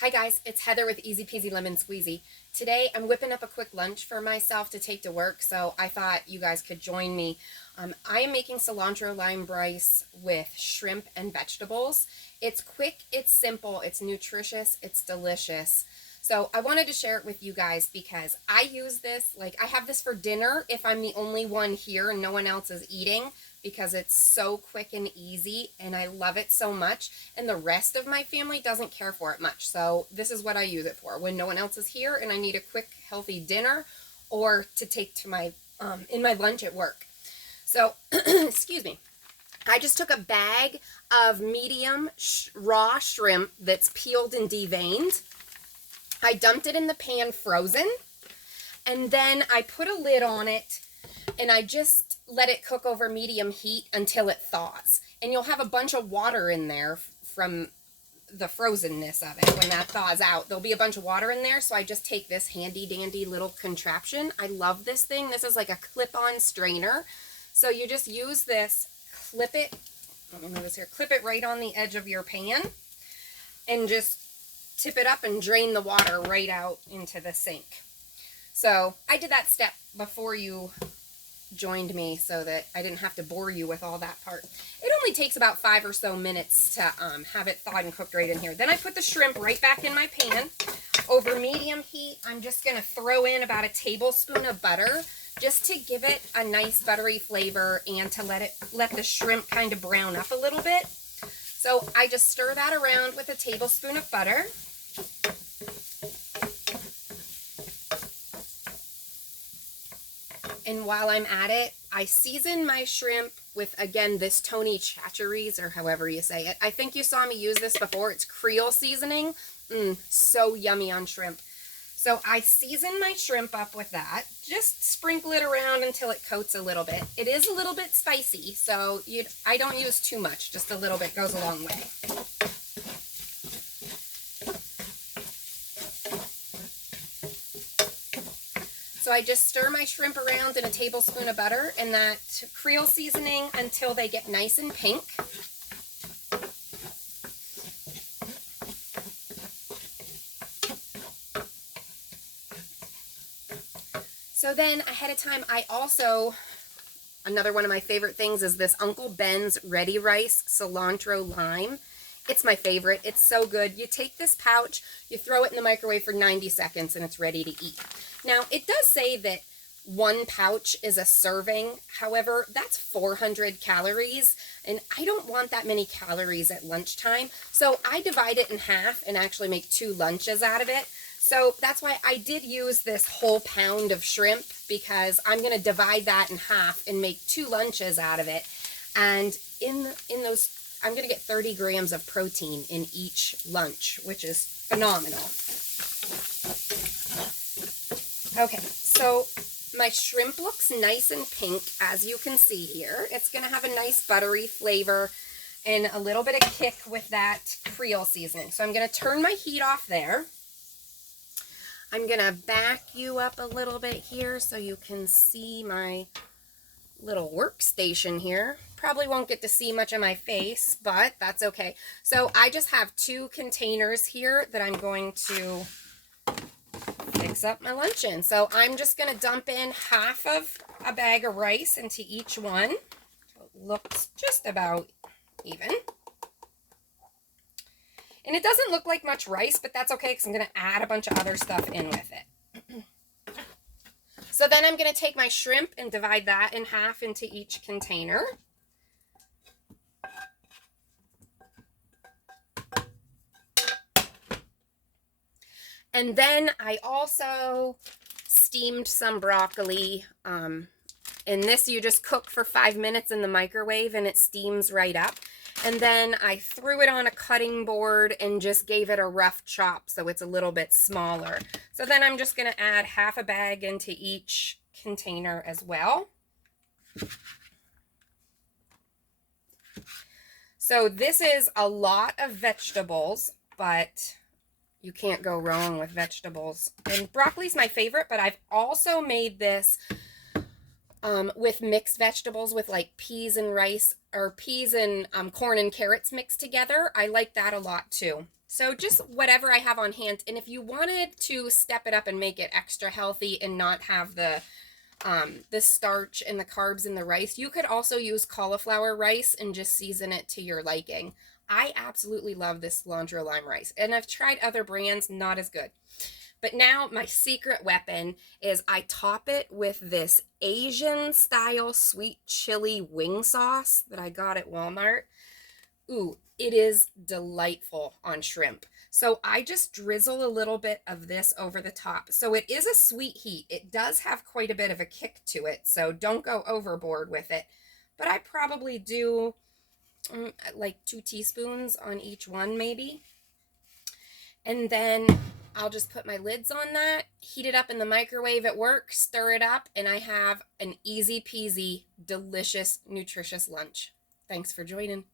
Hi guys, it's Heather with Easy Peasy Lemon Squeezy. Today I'm whipping up a quick lunch for myself to take to work, so I thought you guys could join me. I am making cilantro lime rice with shrimp and vegetables. It's quick, it's simple, it's nutritious, it's delicious. So I wanted to share it with you guys because I use this, like I have this for dinner if I'm the only one here and no one else is eating, because it's so quick and easy and I love it so much, and the rest of my family doesn't care for it much. So this is what I use it for when no one else is here and I need a quick healthy dinner or to take to my in my lunch at work. So excuse me. I just took a bag of medium raw shrimp that's peeled and deveined. I dumped it in the pan frozen, and then I put a lid on it and I just let it cook over medium heat until it thaws. And you'll have a bunch of water in there from the frozenness of it. When that thaws out, there'll be a bunch of water in there. So I just take this handy dandy little contraption. I love this thing. This is like a clip-on strainer. So you just use this, clip it, let me move this here, clip it right on the edge of your pan and just tip it up and drain the water right out into the sink. So I did that step before you joined me so that I didn't have to bore you with all that part. It only takes about 5 or so minutes to have it thawed and cooked right in here. Then I put the shrimp right back in my pan. Over medium heat, I'm just going to throw in about a tablespoon of butter just to give it a nice buttery flavor and to let the shrimp kind of brown up a little bit. So I just stir that around with a tablespoon of butter. And while I'm at it, I season my shrimp with, again, this Tony Chachere's, or however you say it. I think you saw me use this before. It's Creole seasoning. So yummy on shrimp. So I season my shrimp up with that. Just sprinkle it around until it coats a little bit. It is a little bit spicy, so I don't use too much. Just a little bit goes a long way. So I just stir my shrimp around in a tablespoon of butter and that Creole seasoning until they get nice and pink. So then ahead of time, another one of my favorite things is this Uncle Ben's Ready Rice Cilantro Lime. It's my favorite. It's so good. You take this pouch, you throw it in the microwave for 90 seconds, and it's ready to eat. Now, it does say that 1 pouch is a serving. However, that's 400 calories, and I don't want that many calories at lunchtime. So I divide it in half and actually make 2 lunches out of it. So that's why I did use this whole pound of shrimp, because I'm going to divide that in half and make 2 lunches out of it. And in those, I'm going to get 30 grams of protein in each lunch, which is phenomenal. Okay, so my shrimp looks nice and pink, as you can see here. It's going to have a nice buttery flavor and a little bit of kick with that Creole seasoning. So I'm going to turn my heat off there. I'm going to back you up a little bit here so you can see my little workstation here. Probably won't get to see much of my face, but that's okay. So I just have 2 containers here that I'm going to mix up my lunch in. So I'm just going to dump in half of a bag of rice into each one. So it looks just about even. And it doesn't look like much rice, but that's okay because I'm going to add a bunch of other stuff in with it. So then I'm going to take my shrimp and divide that in half into each container. And then I also steamed some broccoli. And this you just cook for 5 minutes in the microwave and it steams right up. And then I threw it on a cutting board and just gave it a rough chop so it's a little bit smaller. So then I'm just going to add half a bag into each container as well. So this is a lot of vegetables, but you can't go wrong with vegetables. And broccoli's my favorite, but I've also made this with mixed vegetables with like peas and rice, or peas and corn and carrots mixed together. I like that a lot too. So just whatever I have on hand. And if you wanted to step it up and make it extra healthy and not have the starch and the carbs in the rice, you could also use cauliflower rice and just season it to your liking. I absolutely love this cilantro lime rice, and I've tried other brands, not as good. But now my secret weapon is I top it with this Asian style sweet chili wing sauce that I got at Walmart. Ooh, it is delightful on shrimp. So I just drizzle a little bit of this over the top. So it is a sweet heat. It does have quite a bit of a kick to it, so don't go overboard with it. But I probably do like 2 teaspoons on each one, maybe. And then I'll just put my lids on that, heat it up in the microwave at work, stir it up, and I have an easy peasy, delicious, nutritious lunch. Thanks for joining.